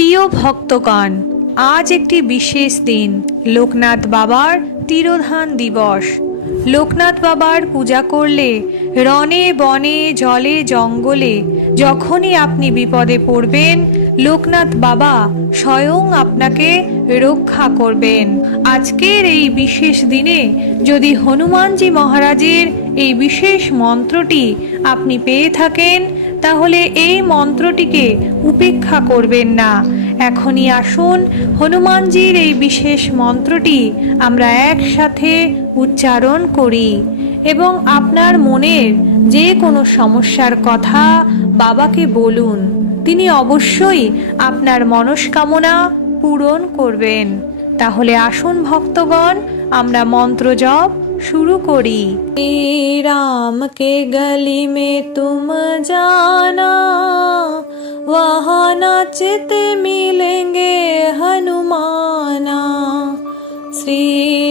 প্রিয় ভক্তগণ, আজ একটি বিশেষ দিন, লোকনাথ বাবার তিরোধান দিবস। লোকনাথ বাবার পূজা করলে রণে বনে জলে জঙ্গলে যখনই আপনি বিপদে পড়বেন, লোকনাথ বাবা স্বয়ং আপনাকে রক্ষা করবেন। আজকের এই বিশেষ দিনে যদি হনুমানজি মহারাজের এই বিশেষ মন্ত্রটি আপনি পেয়ে থাকেন, তাহলে এই মন্ত্রটিকে উপেক্ষা করবেন না। এখনই আসুন হনুমানজির এই বিশেষ মন্ত্রটি আমরা একসাথে উচ্চারণ করি এবং আপনার মনের যে কোনো সমস্যার কথা বাবাকে বলুন। তিনি অবশ্যই আপনার মনস্কামনা পূরণ করবেন। তাহলে আসুন ভক্তগণ, আমরা মন্ত্র জপ शुरू करी। राम के गली में तुम जाना, वहाँ नाचत मिलेंगे हनुमाना। श्री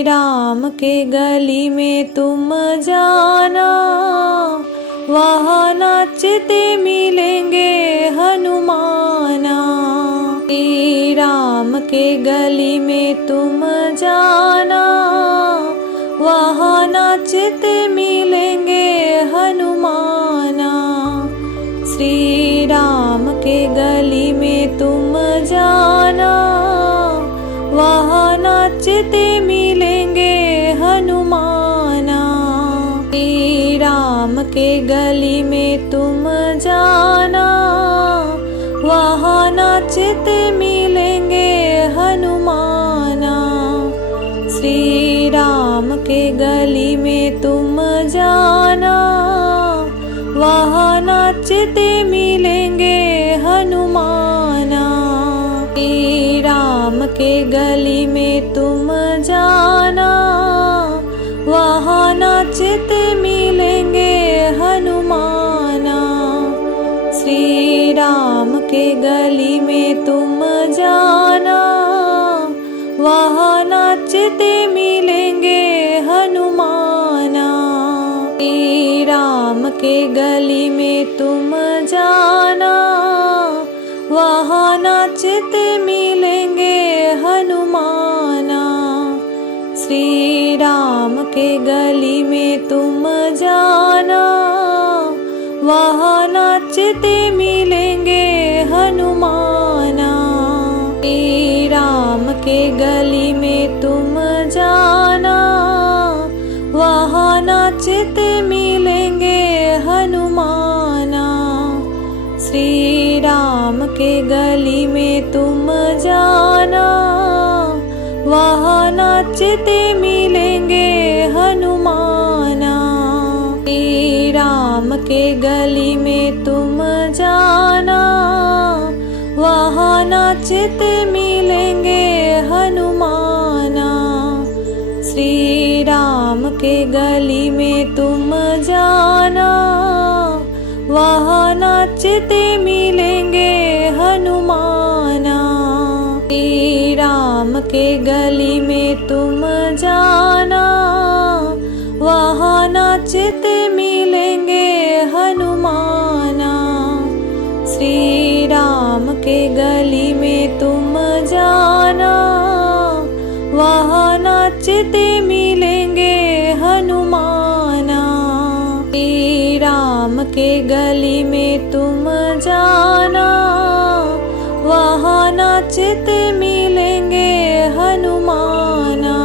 राम के गली में तुम जाना, वहाँ नाचत मिलेंगे हनुमाना। श्री राम के गली में तुम जाना, वहाँ नाचते मिलेंगे हनुमाना। श्री राम के गली में तुम जाना, वहाँ नाचते मिलेंगे हनुमाना। श्री राम के गली में तुम जाना, वहाँ नाचते मिलेंगे हनुमाना। श्री राम के गली में तुम जाना, वहाँ नाचते मिलेंगे हनुमाना। श्री राम के गली में तुम जाना, वहाँ नाचते मिलेंगे हनुमाना। श्री राम के गली में तुम जाना, वहाँ नाचते मिलेंगे हनुमाना। श्री राम के गली में तुम जाना, वहाँ नाचते मिलेंगे हनुमाना। श्री राम के गली में तुम जाना, वहाँ नाचते मिलेंगे हनुमाना। श्री राम के गली में तुम जाना, वहाँ नाचते मिलेंगे हनुमाना। श्री राम के गली में तुम जाना, वहाँ नाचते मिलेंगे हनुमाना। श्री राम के गली में तुम जाना, वहाँ नाचते मिलेंगे हनुमाना। श्री राम के गली में तुम जाना, वहाँ नाचते मिलेंगे हनुमाना। श्री राम के गली में तुम जाना, वहाँ नाचते मिलेंगे हनुमाना। श्री राम के गली में तुम जाना, वहाँ नाचते मिलेंगे हनुमाना। श्री राम के गली में तुम जाना, वहाँ नाचते मिलेंगे हनुमाना।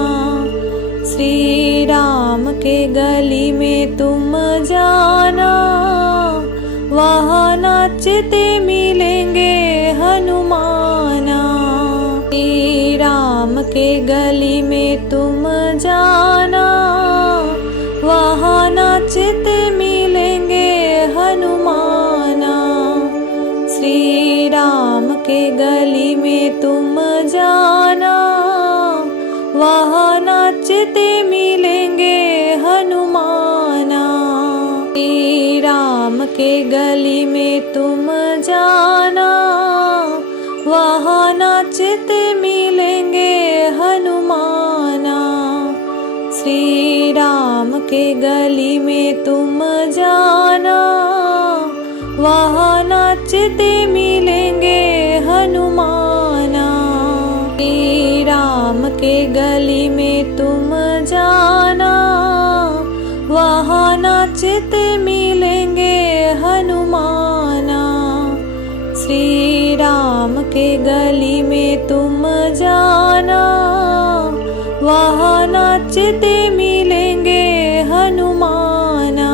श्री राम के गली में तुम जाना, वहाँ नाचते मिलेंगे हनुमाना। श्री राम के गली में तुम जाना, वहाँ नाचते मिलेंगे हनुमाना। श्री राम के गली में तुम जाना, वहाँ नाचते मिलेंगे हनुमाना। श्री राम के गली में तुम जाना, वहाँ नाचते मिलेंगे हनुमाना। श्री राम के गली में तुम जाना, वहाँ नाचते मिलेंगे हनुमान। के गली में तुम जाना, वहाँ नाचते मिलेंगे हनुमाना। श्री राम के गली में तुम जाना, वहाँ नाचते मिलेंगे हनुमाना।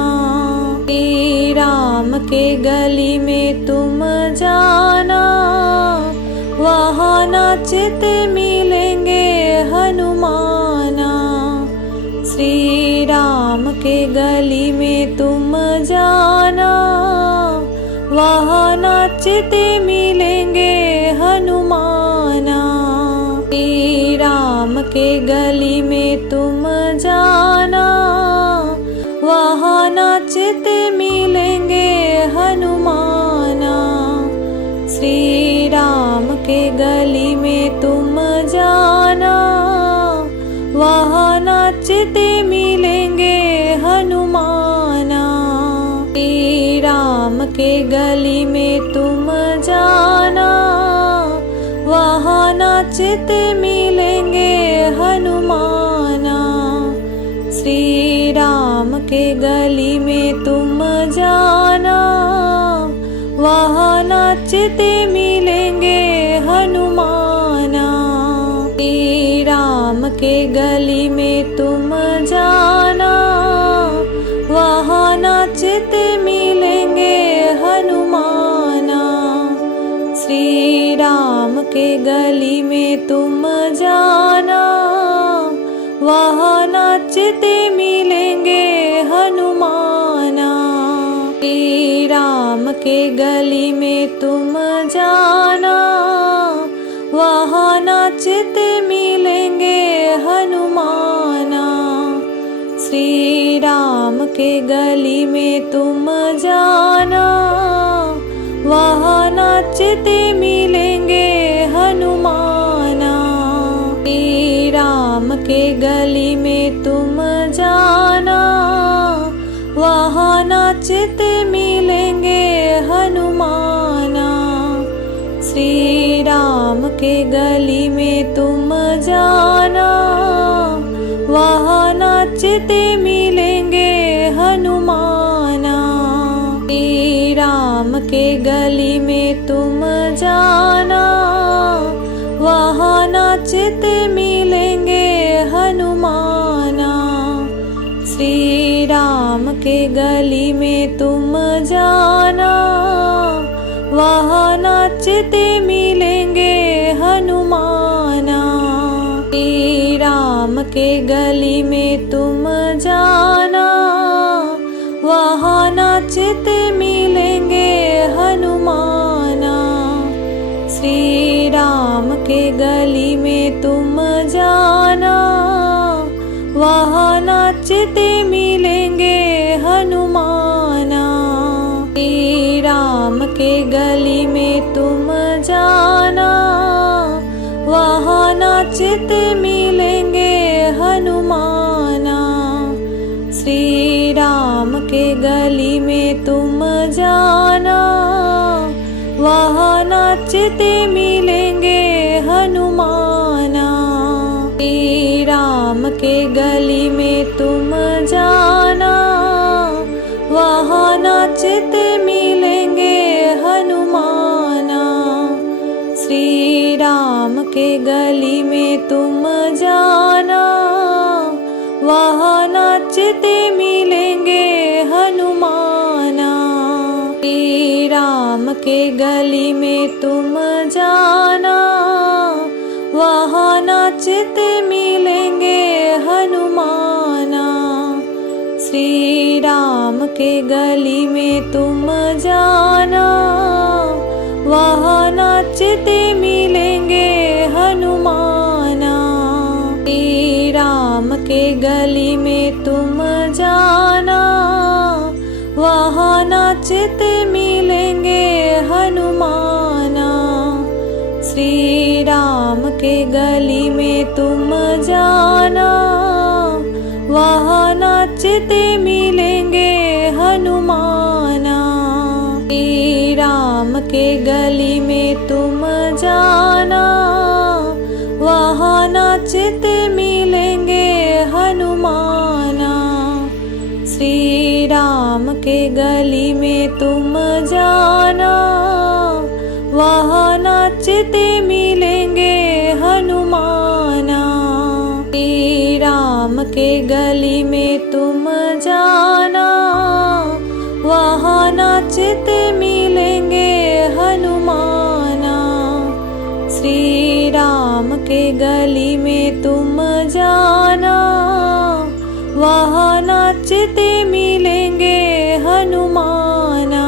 श्री राम के गली में तुम जाना, वहाँ नाचते मिलेंगे हनुमाना। श्री राम के गली में तुम जाना, वहाँ नाचते मिलेंगे हनुमाना। श्री राम के गली में तुम जाना, वहाँ नाचते मिलेंगे हनुमाना। श्री राम के गली में तुम जाना, वहाँ नाचते मिलेंगे हनुमाना। श्री राम के गली में तुम जाना, वहाँ नाचते मिलेंगे हनुमाना। श्री राम के गली में तुम जाना, वहाँ नाचते मिलेंगे हनुमाना। श्री राम के गली में तुम जाना, वहाँ नाचते मिलेंगे हनुमाना। श्री राम के गली में तुम जाना, वहाँ नाचते मिलेंगे हनुमाना। श्री राम के गली में तुम जाना, वहाँ नाचते मिलेंगे हनुमाना। श्री राम के गली में तुम जाना, वहाँ नाचते मिलेंगे हनुमाना। श्री राम के गली में तुम जाना, वहाँ नाचते मिलेंगे हनुमाना। श्री राम के गली में तुम जाना, वहाँ नाचते मिलेंगे हनुमाना। श्री राम के गली में तुम जाना, वहाँ नाचते मिलेंगे हनुमाना। श्री राम के गली में तुम जाना, वहाँ नाचते मिलेंगे हनुमाना। श्री राम के गली में तुम जाना, वहाँ नाचते मिलेंगे हनुमाना। श्री राम के गली में तुम जाना, वहाँ नाचते मिलेंगे हनुमाना। श्री राम के गली में तुम जाना, वहाँ नाचते मिलेंगे हनुमाना। श्री राम के गली में तुम जाना, वहाँ नाचते मिलेंगे हनुमाना। श्री राम के गली में तुम जाना, वहाँ नाचते मिलेंगे हनुमाना। श्री राम के गली में तुम जाना, वहाँ नाचते मिलेंगे हनुमाना। श्री राम के गली में तुम जाना, वहाँ नाचते मिलेंगे हनुमाना। श्री राम के गली में तुम जाना, वहाँ नाचते मिलेंगे हनुमाना। श्री राम के गली में तुम जाना, वहाँ नाचते मिलेंगे हनुमाना। श्री राम के गली में तुम जाना, वहाँ नाचते मिलेंगे हनुमाना। श्री राम के गली में तुम जाना, वहाँ नाचते के गली में तुम जाना, वहाँ नाचते मिलेंगे हनुमाना। श्री राम के गली में तुम जाना, वहाँ नाचते मिलेंगे हनुमाना।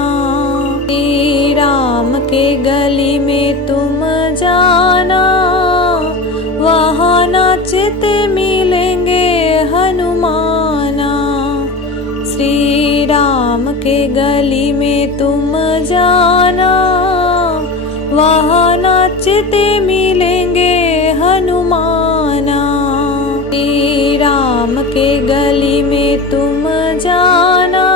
श्री राम के गली में तुम जाना, वहाँ नाचते मिलेंगे हनुमाना। श्री राम के गली में तुम जाना, वहाँ नाचते मिलेंगे हनुमाना। श्री राम के गली में तुम जाना,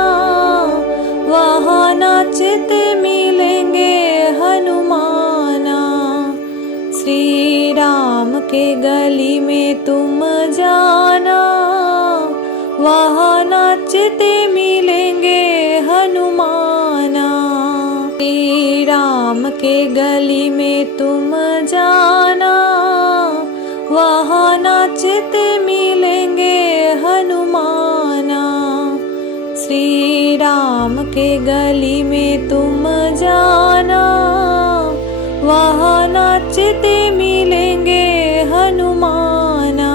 वहाँ नाचते मिलेंगे हनुमाना। श्री राम के गली में तुम जाना, वहाँ नाचते मिलेंगे हनुमाना। श्री राम के गली में तुम जाना, वहाँ नाचते मिलेंगे हनुमाना। श्री राम के गली में तुम जाना, वहाँ नाचते मिलेंगे हनुमाना।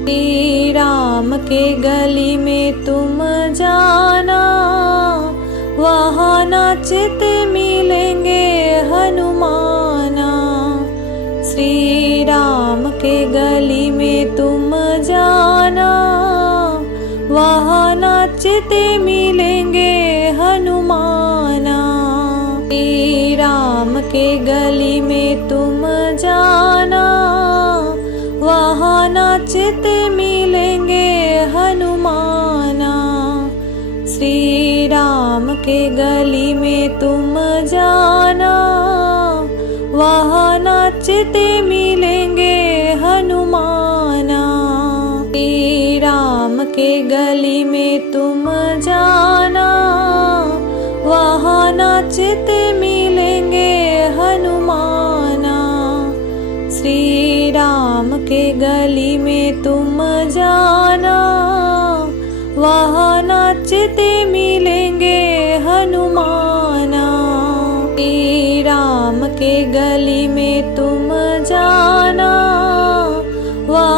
श्री राम के गली में तुम जाना, वहाँ नाचते मिलेंगे हनुमाना। श्री राम के गली में तुम जाना, वहाँ नाचते मिलेंगे हनुमाना। श्री राम के गली में तुम जाना, वहाँ नाचते मिलेंगे हनुमाना। श्री राम के गली में तुम जाना, वहाँ नाचते मिलेंगे हनुमाना। श्री राम के गली में तुम जाना, वहाँ नाचते मिलेंगे हनुमाना। श्री राम के गली में तुम जाना, वहाँ नाचते मिलेंगे हनुमाना। श्री राम के गली में तुम जाना,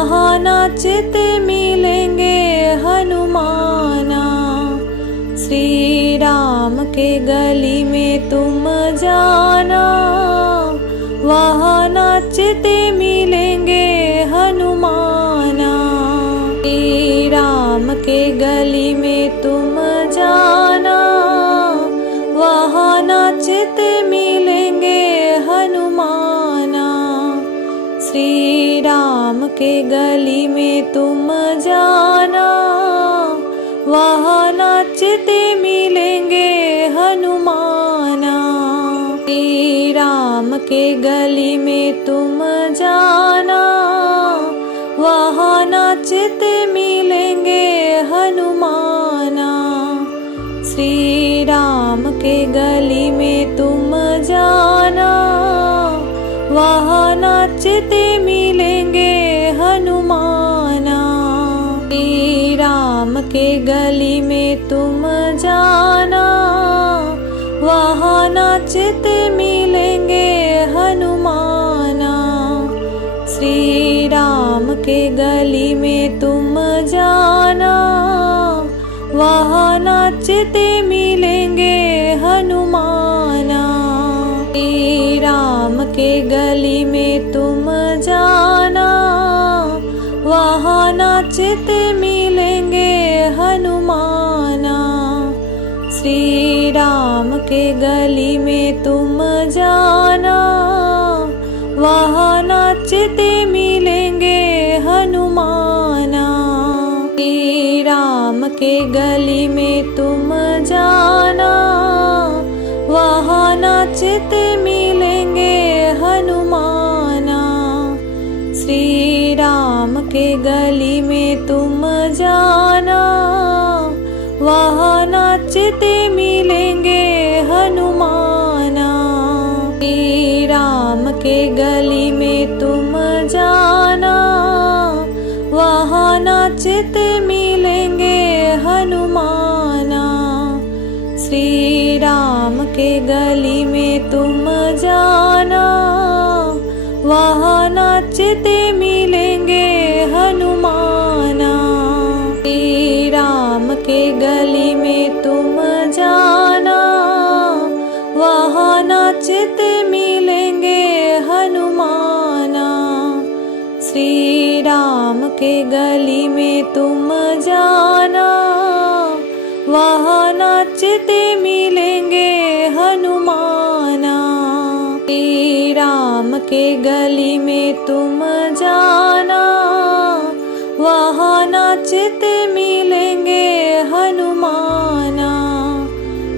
वहाँ नाचते मिलेंगे हनुमाना। श्री राम के गली में तुम जाना, वहाँ नाचते मिलेंगे हनुमाना। श्री राम के गली में तुम जाना, वहाँ नाचते मिलेंगे हनुमाना। श्री राम के गली में तुम जाना, वहाँ नाचते मिलेंगे हनुमाना। श्री राम के गली में तुम जाना, वहाँ नाचते मिलेंगे हनुमाना। श्री राम के गली में तुम जाना, वहाँ नाचते मिलेंगे हनुमाना। श्री राम के गली में तुम जाना, वहाँ नाचते मिलेंगे हनुमाना। श्री राम के गली में तुम जाना, वहाँ नाचते मिलेंगे हनुमाना। श्री राम के गली में तुम जाना, वहाँ नाचते मिलेंगे हनुमाना। श्री राम के गली में तुम जाना, वहाँ नाचते मिलेंगे हनुमाना। श्री राम के गली में तुम जाना, वहाँ नाचते मिलेंगे हनुमाना। श्री राम के गली में तुम जाना, वहाँ नाचते मिलेंगे हनुमाना। श्री राम के गली में तुम जाना, वहाँ नाचते नाचते मिलेंगे हनुमाना। श्री राम के गली में तुम जाना, वहाँ नाचते मिलेंगे हनुमाना। श्री राम के गली में तुम जाना, वहाँ नाचते मिलेंगे हनुमाना। श्री राम के गली में तुम जाना, वहाँ नाचते मिलेंगे हनुमाना। श्री राम के गली में तुम जाना, वहाँ नाचते मिलेंगे हनुमाना।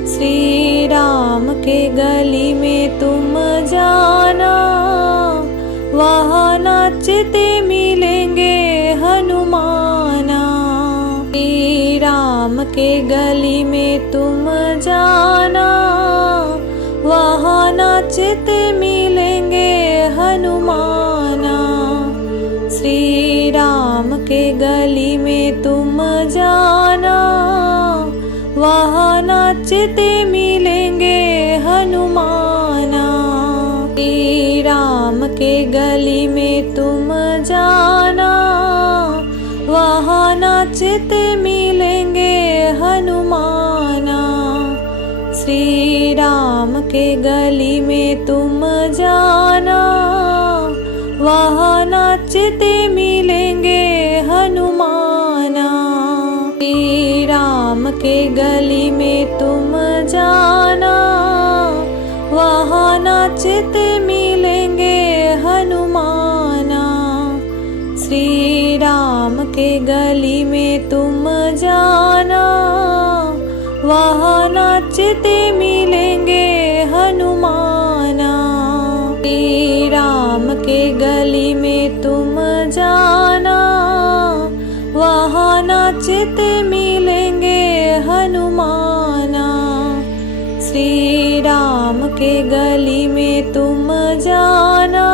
श्री राम के गली में तुम जाना, वहाँ नाचते मिलेंगे हनुमाना। श्री राम के गली में तुम जाना, वहाँ नाचते मिलेंगे हनुमाना। श्री राम के गली में तुम जाना, वहाँ नाचते मिलेंगे हनुमाना। श्री राम के गली में तुम जाना, वहाँ नाचते मिलेंगे हनुमाना। श्री राम के गली में तुम जाना, वहाँ नाचते मिलेंगे हनुमाना। श्री राम के गली में तुम जाना, वहाँ नाचते मिलेंगे हनुमाना। श्री राम के गली में तुम जाना, वहाँ नाचते मिलेंगे हनुमाना। श्री राम के गली में तुम जाना, वहाँ नाचते मिलेंगे हनुमाना। श्री राम के गली में तुम जाना,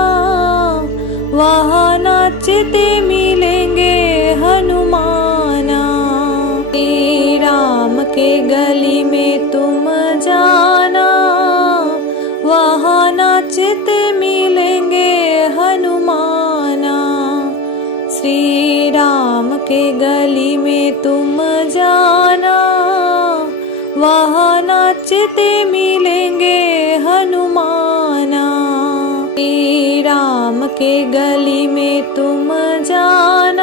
वहाँ नाचते मिलेंगे हनुमाना। श्री राम के गली में तुम जाना, वहाँ नाचते मिलेंगे हनुमाना। श्री राम के गली में तुम जाना, वहाँ नाचते मिलेंगे हनुमाना। श्री राम के गली में तुम जाना,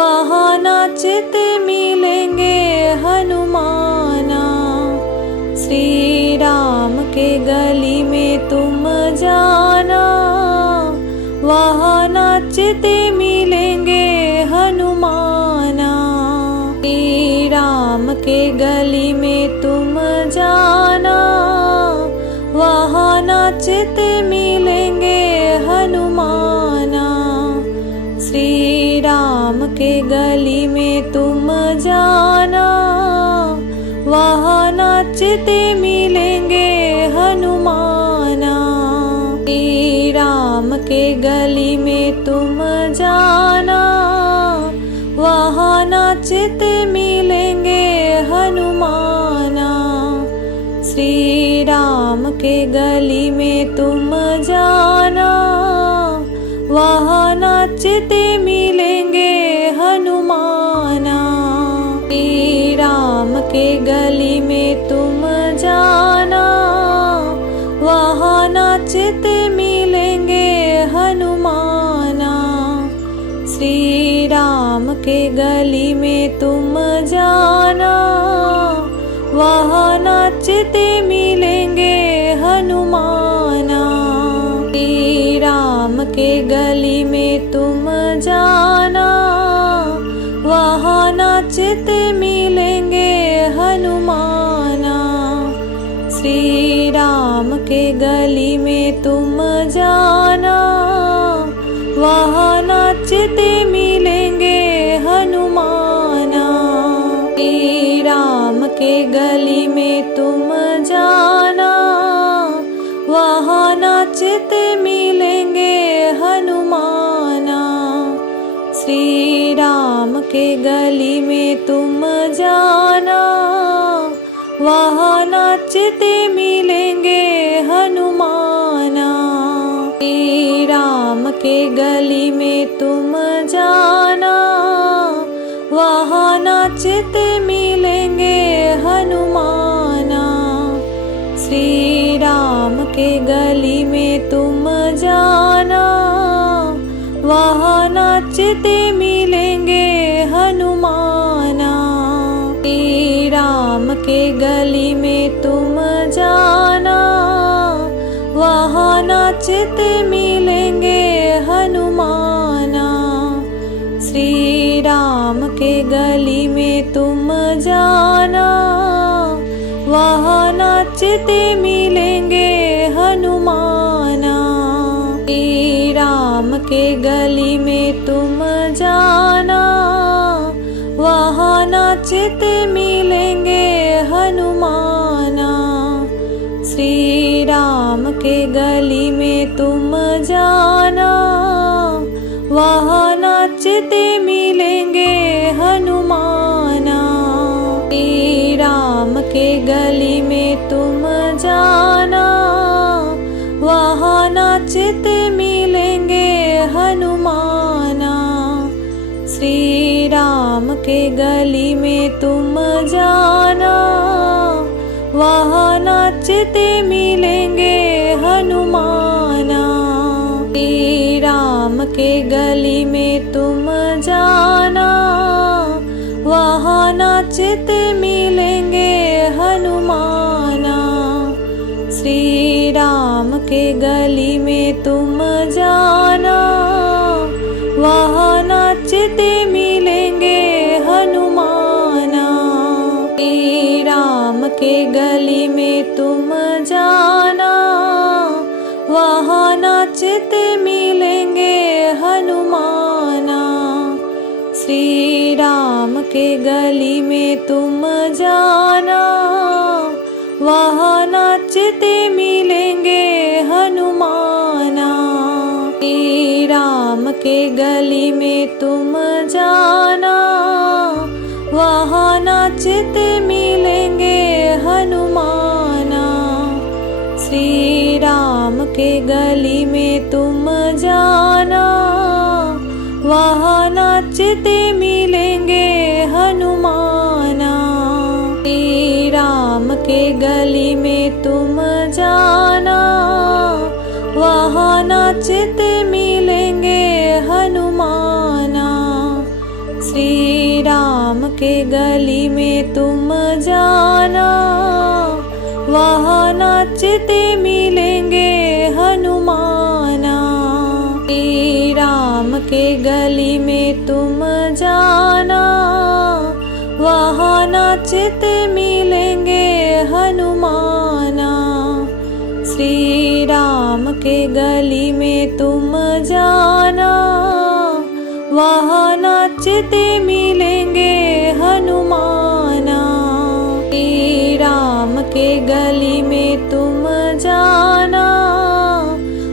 वहाँ नाचते मिलेंगे हनुमाना। श्री राम के गली में तुम जाना, वहाँ नाचते मिलेंगे हनुमाना। श्री राम के गली में तुम जाना, वहाँ नाचते मिलेंगे हनुमाना। श्री राम के गली में तुम जाना, वहाँ नाचते मिलेंगे हनुमाना। श्री राम के गली में तुम जाना, वहाँ नाचते मिलेंगे हनुमाना। श्री राम के गली में तुम जाना, वहाँ नाचते मिलेंगे हनुमाना। श्री राम के गली में तुम जाना, वहाँ नाचते मिलेंगे हनुमाना। श्री राम के गली में तुम जाना, वहाँ नाचते मिलेंगे हनुमाना। श्री राम के गली में तुम जाना, वहाँ नाचते मिलेंगे हनुमाना। श्री राम के गली में तुम जाना, वहाँ नाचते मिलेंगे हनुमाना। श्री राम के गली में तुम जाना, वहाँ नाचते मिलेंगे हनुमाना। श्री राम के गली में तुम जाना, वहाँ नाचते मिलेंगे हनुमाना। श्री राम के गली में तुम जाना, वहाँ नाचते मिलेंगे हनुमाना। श्री राम के गली में तुम जाना, वहाँ नाचते मिलेंगे हनुमाना। श्री राम के गली में तुम जाना, वहाँ नाचते मिलेंगे हनुमाना। श्री राम के गली में तुम जाना, वहाँ नाचते मिलेंगे हनुमाना। श्री राम के गली में तुम जाना, वहाँ नाचते मिलेंगे हनुमाना। श्री राम के गली में तुम जाना, वहाँ नाचते मिलेंगे हनुमाना। श्री राम के गली में तुम जाना, वहाँ नाचते मिलेंगे हनुमाना। श्री राम के गली में तुम जाना, वहाँ नाचते मिलेंगे हनुमाना। श्री राम के गली में तुम जाना, वहाँ नाचते मिलेंगे हनुमाना। श्री राम के गली में तुम जाना, वहाँ नाचते मिलेंगे हनुमाना। श्री राम के गली में तुम जाना, वहाँ नाचते मिलेंगे हनुमाना। श्री राम के गली में तुम जाना, वहाँ नाचते मिलेंगे हनुमाना। श्री राम के गली में तुम जाना, वहाँ नाचते मिलेंगे हनुमाना। श्री राम के गली में तुम जाना, वहाँ नाचते मिलेंगे हनुमाना। श्री राम के गली में तुम जाना, वहाँ नाचते मिलेंगे हनुमाना। श्री राम के गली में तुम जाना, वहाँ नाचते मिलेंगे हनुमाना। श्री राम के गली में तुम जाना, वहाँ नाचते मिलेंगे हनुमाना। श्री राम के गली में तुम जाना, वहाँ नाचते मिलेंगे हनुमाना। श्री राम के गली में तुम जाना,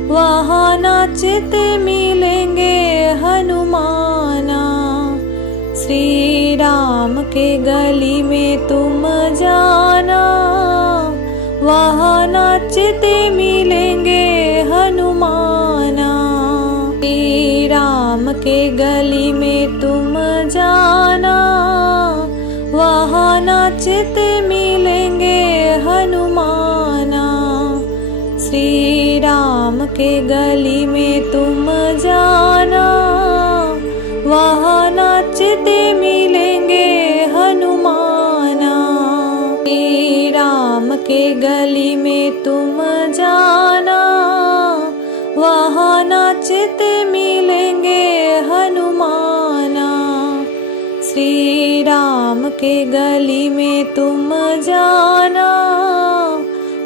वहाँ नाचते मिलेंगे हनुमाना। श्री राम के गली में तुम जाना, वहाँ नाचते मिलेंगे हनुमाना। श्री राम के गली में तुम जाना, वहाँ नाचते मिलेंगे हनुमाना। श्री राम के गली में तुम जाना, वहाँ नाचते मिलेंगे हनुमाना। श्री राम के गली में तुम जाना, वहाँ नाचते मिलेंगे हनुमाना। श्री राम के गली में तुम जाना,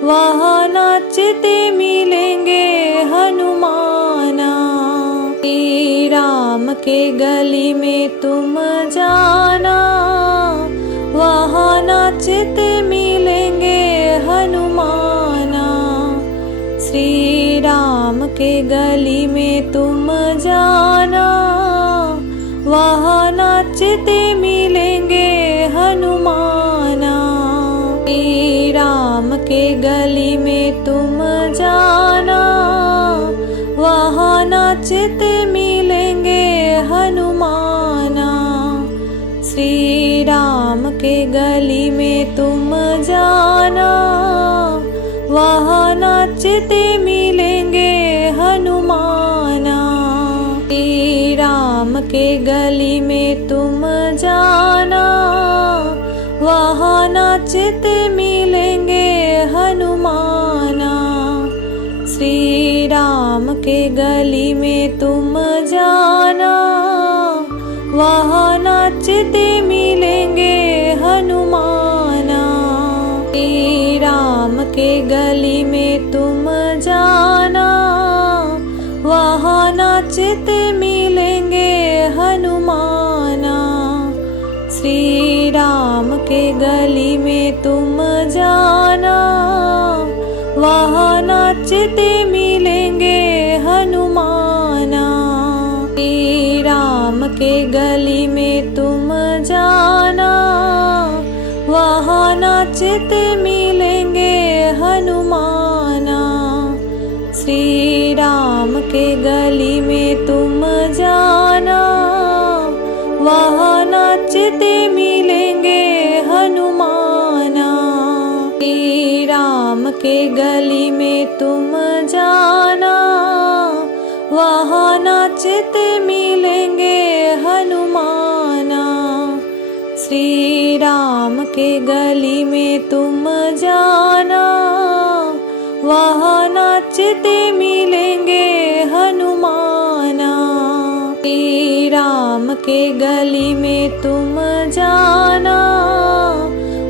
वहाँ नाचते मिलेंगे हनुमाना। श्री राम के गली में तुम जाना, वहाँ नाचते मिलेंगे हनुमाना। श्री राम के गली में तुम जाना, वहाँ नाचते मिलेंगे हनुमाना। श्री राम के गली में तुम जाना, वहाँ नाचते मिलेंगे हनुमाना। श्री राम के गली में तुम जाना, वहाँ नाचते मिलेंगे हनुमाना। श्री राम के गली में तुम जाना, वहाँ नाचते मिलेंगे हनुमाना। श्री राम के गली में तुम जाना, वहाँ नाचते मिलेंगे हनुमाना। श्री राम के गली में तुम जाना, वहाँ नाचते मिलेंगे हनुमाना। श्री राम के गली में तुम जाना, वहाँ नाचते मिलेंगे हनुमाना। श्री राम के गली में तुम जाना, वहाँ नाचते मिलेंगे हनुमाना। श्री राम के गली में तुम जाना, वहाँ नाचते मिलेंगे हनुमाना। श्री राम के गली में तुम जाना, वहाँ नाचते मिलेंगे हनुमाना। श्री राम के गली में तुम जाना, वहाँ नाचते मिलेंगे हनुमाना। श्री राम के गली में तुम जाना,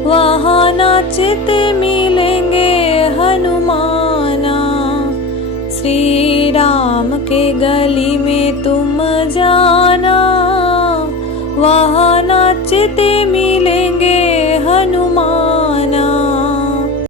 वहाँ नाचते मिलेंगे हनुमाना। श्री राम के गली में तुम जाना, वहाँ नाचते